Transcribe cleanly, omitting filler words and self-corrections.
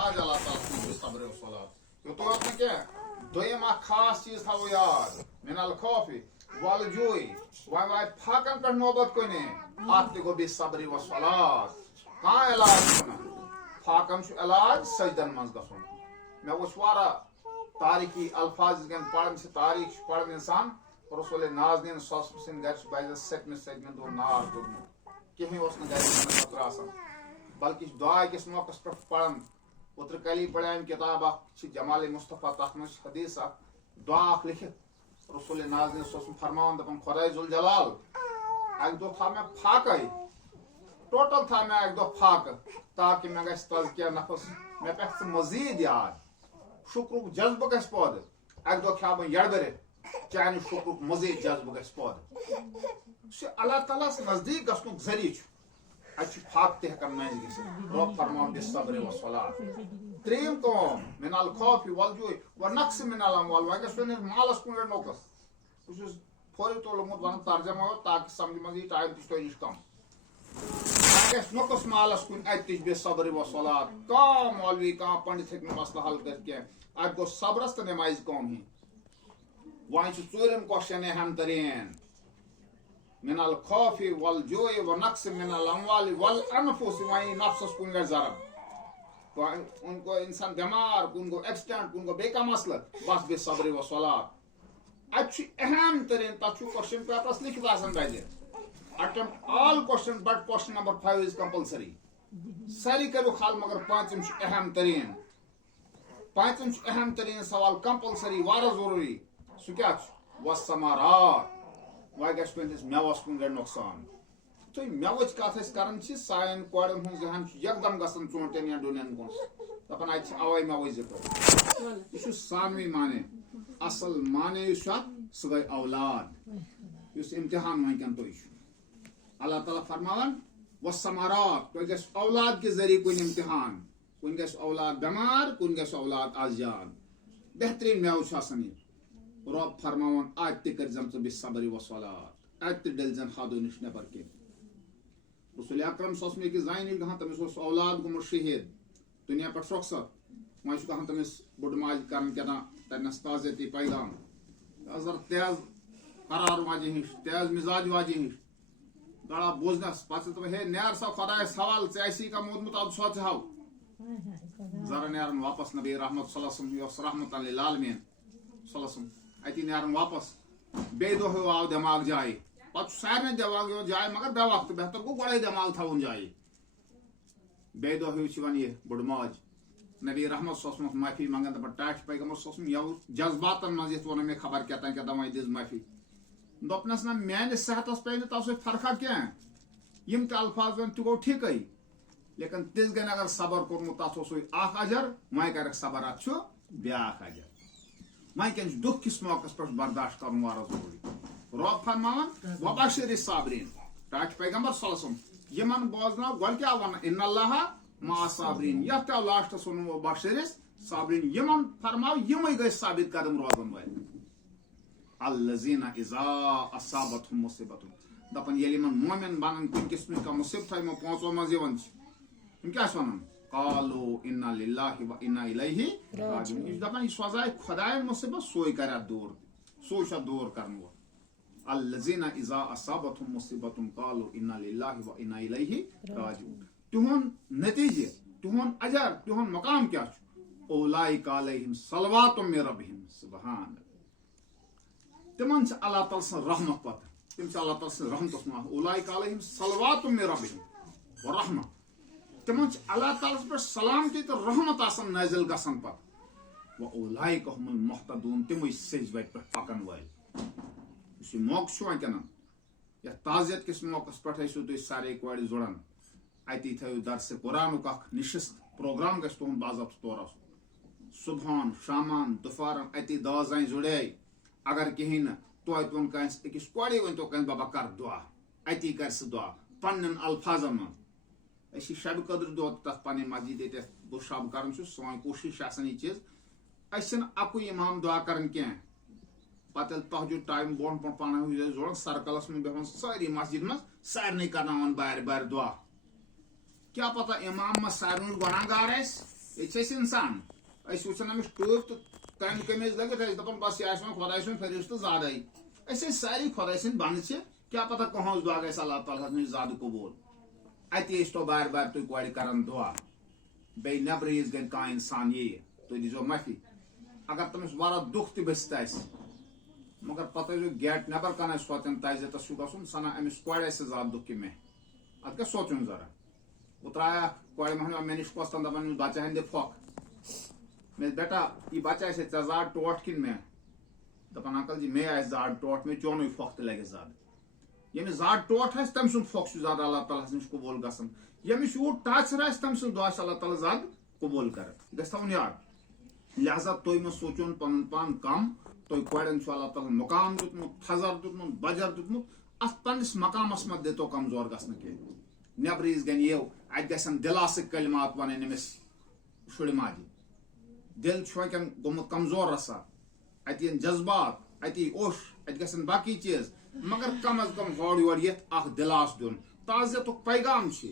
محتاج اللہ تعالیٰ سٕنٛدِ صبر و صلات یوٚت ووت نہٕ کینٛہہ دوٚیِم اکھ خاص چیٖز تھاوو یاد من الخوف والجوع وۄنۍ واتہِ پھاکن پٮ۪ٹھ نوبت کُنہِ اتھ تہِ گوٚو بیٚیہِ صبر و صلات کانٛہہ علاج چھُنہٕ پھاکن چھُ علاج سجدن منٛز گژھُن مےٚ وٕچھ واریاہ تاریخی الفاظ یِتھ کٔنۍ پران چھِ تاریخ چھُ پران اِنسان رسول ناظریٖن سٕنٛدۍ گرِ چھُ بَجہِ سٔتمہِ دۄہ نار دوٚدمُت کِہیٖنۍ اوس نہٕ گرِ کھٮ۪نہٕ خٲطرٕ آسان بلکہِ چھُ دعا کِس موقعس پٮ۪ٹھ پران اوترٕ کالی پڑیٛام کِتاب اکھ چھِ جمال مصطفیٰ تتھ منٛز چھِ حدیث اکھ دعا اکھ لیکھِتھ رسول ناظریٖن صٲب فرماوان دپان خۄداے ذوالجلال اکہِ دۄہ تھاو مےٚ پھاکے ٹوٹل تھاو مےٚ اکہِ دۄہ پھاکہٕ تاکہِ مےٚ گژھِ تزکیہ نفس مےٚ پٮ۪ٹھ ژٕ مزیٖد یاد شُکرُک جذبہٕ گژھِ پٲدٕ اکہِ دۄہ کھٮ۪مہٕ بہٕ یڑبٔرِتھ چانہِ شُکرُک مزیٖد جذبہٕ گژھِ پٲدٕ یُس یہِ اللہ تعالیٰ ہس نزدیٖک گژھنُک ذٔریعہٕ چھُ اتہِ چھُ پھاکہٕ تہِ ہٮ۪کان مٔنٛزۍ گٔژھِتھ رۄب فرماوان بالصبر والصلاة ترٛیٚیِم کٲم من الخوف والجوع ونقص من الاموال وۄنۍ گژھِ سٲنِس مالس کُن نۄقص بہٕ چھُس فوری تولمُت ونان ترجمہ تاکہِ سمجھ منٛز یی ٹایم تہِ چھُ تۄہہِ نِش کم وۄنۍ گژھِ نۄقص مالس کُن اتہِ تہِ چھُ بالصبر والصلاة کانٛہہ مولوی کانٛہہ پنڈت ہیٚکہِ نہٕ مسلہٕ حل کٔرِتھ کینٛہہ اتہِ گوٚژھ صبرس تہٕ نٮ۪مازِ کٲم ہِنۍ وۄنۍ چھُ ژوٗرِم کوسچن اہم تریٖن من الخوف والجوع ونقص من الاموال والانفس وۄنۍ نفسس کُن گژھِ ضرب کُن گوٚو انسان بٮ۪مار کُن گوٚو ایکسیڈنٹ کُن گوٚو بیٚیہِ کانٛہہ مسلہٕ بس بالصبر والصلاة اتہِ چھُ اہم تریٖن تتھ چھُ کوسچن پیپرس لیکھِتھ آسان تتہِ attempt all questions but question number 5 is compulsory ساری کٔرِو حل مگر پٲنٛژِم چھُ اہم تریٖن پٲنٛژِم چھُ اہم تریٖن سوال کمپلسری واریاہ ضروٗری سُہ کیٛاہ چھُ والثمرات وۄنۍ گژھِ تُہنٛدِس مٮ۪وس کُن گژھِ نۄقصان تُہۍ مٮ۪وٕچ کتھ أسۍ کران چھِ سانٮ۪ن کورٮ۪ن ہُنٛد ذہن چھُ یکدم گژھان ژوٗنٛٹھٮ۪ن یا ڈوٗنٮ۪ن کُن دپان اتہِ چھِ اوے مٮ۪وٕچ ذِکر یہِ چھُ سانوٕے معنی اصل معنی یُس چھُ اتھ سُہ گٔے اولاد یُس امتحان وٕنکٮ۪ن تُہۍ چھُ اللہ تعالیٰ فرماوان والثمرات تۄہہِ گژھِ اولاد کہِ ذٔریعہٕ کُنہِ امتحان کُنہِ گژھِ اولاد بٮ۪مار کُنہِ گژھِ اولاد آزیاد بہتریٖن مٮ۪وٕ چھُ آسان یہِ رۄب فرماوان اتہِ تہِ کٔرزٮ۪م ژٕ بالصبر والصلاة اتہِ تہِ ڈٔلۍ زٮ۪ن حدو نِش نٮ۪بر کینٛہہ رسول اکرم صٲب سُنٛد أکِس زنہِ نِش گژھان تٔمِس اوس اولاد گوٚمُت شہیٖد دُنیا پٮ۪ٹھ رۄخصت وۄنۍ چھُ گژھان تٔمِس بُڈٕ ماجہِ کران کیٛاہ تتنس تعزیتی پیغام ذرا تیز قرار واجہِ ہِش تیز مِزاج واجہِ ہِش گڑا بوزنس پتہٕ چھِ دپان ہے نیر سا خۄدایس حوالہٕ ژےٚ آسی کانٛہہ موٗدمُت ادٕ سۄ ژٕ ہاو ذرا نیران واپس نبی رحمت صلی اللہ علیہ وسلم یہِ اوس رحمت للعالمیٖن صلی اللہ علیہ وسلم اتی نیران واپس بیٚیہِ دۄہ ہیوٗ آو دٮ۪ماغ جایہِ پتہٕ چھُ سارنٕے دٮ۪ماغ یِوان جایہِ مگر بے وقتہٕ بہتر گوٚو گۄڈے دٮ۪ماغ تھاوُن جایہِ بیٚیہِ دۄہ ہیوٗ چھِ وۄنۍ یہِ بٕڈٕ ماج نبی رحمت صلی اللہ علیہ وسلم معٲفی منگان دپان ٹاٹھۍ پیغمبر صلی اللہ علیہ وسلم یَوٕ جذباتن منٛز یِتھ ووٚنُن مےٚ خبر کیٛاہ تام وۄنۍ دِژ معٲفی دوٚپنس نہ میانِس صحتس پیٚیہِ نہٕ تَمہِ سۭتۍ فرقا کینٛہہ یِم تہِ الفاظ ؤنۍ تہِ گوٚو ٹھیٖکٕے لیکن تِژھ گٔے نہٕ اگر صبر کوٚرمُت تتھ اوسُے اکھ اجر وۄنۍ کرکھ صبر اتھ چھُ بیاکھ اجر وۄنۍ کیٚنٛہہ چھُ دُکھ کِس موقعس پٮ۪ٹھ برداشت کرُن واریاہ ضروٗری رۄب فرماوان وبشر الصابریٖن ٹاٹھۍ پیغمبر صلی اللہ علیہ وسلم یِمن بوزناو گۄڈٕ کیٛاہ ونان ان اللہ مع الصابریٖن یتھ تہِ آو لاسٹس ووٚنُن وبشر الصابریٖن یِمن فرماو یِمے گٔژھۍ ثابت قدم روزن وٲلۍ الذین اذا اصابتہم مصیبۃ دپان ییٚلہِ یِمن مومن بنان کُنہِ قٕسمٕچ کانٛہہ مُصیبتھا یِمو پانٛژو منٛز یِوان چھِ یِم کیٛاہ چھِ ونان قالوا انا للہ و انا الیہ راجعون یہِ چھُ دپان یہِ سوزایہِ خۄدایَن مُصیبت سُے کرِ اتھ دوٗر سُے چھُ اتھ دوٗر کرن وول الذین اذا اصابتہم مصیبۃ قالوا انا للہ و انا الیہ راجعون تِہُنٛد نتیٖجہِ تِہُنٛد اجر تِہُنٛد مقام کیٛاہ چھُ اولئک علیہم صلوات من ربہم سبحان تِمن چھِ اللہ تعالیٰ سٕنٛز رحمت پتہٕ تِم چھِ اللہ تعالیٰ سٕنٛز رحمتس منٛز اولئک علیہم صلوات من ربہم ورحمہ تِمن چھِ اللہ تعالیٰ ہس پٮ۪ٹھ سلامتی تہٕ رحمت آسان نٲزِل گژھان پتہٕ واولئک هم المہتدون تِمے سیٚزِ وتہِ پٮ۪ٹھ پکن وٲلۍ یُس یہِ موقعہٕ چھُ وٕنکیٚن یتھ تعزیت کِس موقعس پٮ۪ٹھ ٲسِو تُہۍ سارے کورِ جُڑان اتی تھٲیِو درسِ قرآنُک اکھ نِشست پروگرام گژھِ تُہُنٛد باضٲبطہٕ طور آسُن صبحن شامن دُپہرن اتی دہ زنہِ جُڑے اگر کہیٖنۍ نہٕ توتہِ ووٚن کٲنٛسہِ أکِس کورِ ؤنۍتو کٲنٛسہِ بابا کر دُعا اتی کرِ سُہ دُعا پننٮ۪ن الفاظن منٛز أسۍ چھِ شبِ قدر دۄہ تتھ پنٕنۍ مسجد ییٚتہِ بہٕ شب کران چھُس سٲنۍ کوٗشش چھِ آسان یہِ چیٖز أسۍ چھِنہٕ اکُے امام دُعا کران کینٛہہ پتہٕ ییٚلہِ تہجُد ٹایم برونٛٹھ برونٛٹھ پانہٕ جوڑان سرکلس منٛز بیٚہوان سٲری مسجد منٛز سارنٕے کرناوان بارِ بارِ دُعا کیٛاہ پتہ امام ما سارنٕے گۄنہگار آسہِ یہ انسان اس وچان امس ٹوپ تو کم کمیز لگت اس دپان بس یہ آسان خدای سن فرشتہ زیادہ اس ساری خدای سن بند سے کیا پتہ کہاں دعا گژھِ اللہ تعالیٰ ہس نش زیادہ قبول اتی تو بار بار تھی کورِ کران دعا بیٚیہِ نیبر ییٖژ گژھِ کانٛہہ انسان یی تُہۍ دیٖزیو معٲفی اگر تٔمِس واریاہ دُکھ تہِ بٔستِتھ آسہِ مگر پتہٕ ٲسۍزیو گیٹ نیبر کن آسہِ سونٛچان تَتہِ زِ تَس چھُ گژھُن سنان أمِس کورِ آسہِ زیادٕ دُکھ کہ مےٚ اتھ گژھِ سونٛچُن ذرا بہٕ ترٛایا کورِ مہنیو مےٚ نِش کھوژتن دپان أمِس بچہٕ ہن دِ پھۄکھ مےٚ بیٹا یہِ بچہٕ آسہِ ژےٚ زاڈ ٹوٹھ کِنہٕ مےٚ دپان انکل جی مےٚ آسہِ زاڈ ٹوٹھ مےٚ چونُے پھۄکھ تہِ لگہِ زیادٕ ییٚمِس زاڈ ٹوٹھ آسہِ تٔمۍ سُنٛد پھۄکھ چھُ زیادٕ اللہ تعالیٰ ہس نِش قبوٗل گژھان ییٚمِس یوٗت ٹاچر آسہِ تٔمۍ سُنٛد دعا چھُ اللہ تعالیٰ زیادٕ قبوٗل کران یہِ گژھِ تھاوُن یاد لہذا تُہۍ مہٕ سوٗنٛچُن پنُن پان کم تۄہہِ کورٮ۪ن چھُ اللہ تعالیٰ مقام دیُتمُت تھزر دیُتمُت بجر دیُتمُت اتھ پننس مقامس منٛز دِتو کمزور گژھنہٕ کینٛہہ نیبر ییٖژ گٔے یِیو اتہِ گژھن دلاسٕکۍ کلمات ونٕنۍ أمِس شُرۍ ماجہِ دل چھُ وٕنکٮ۪ن گوٚمُت کمزور رژھا اتہِ یِن جذبات اتہِ یی اوٚش اتہِ گژھن باقٕے چیٖز مگر کم از کم ہورٕ یورٕ یِتھ اکھ دلاس دیُن تعزیتُک پیغام چھِ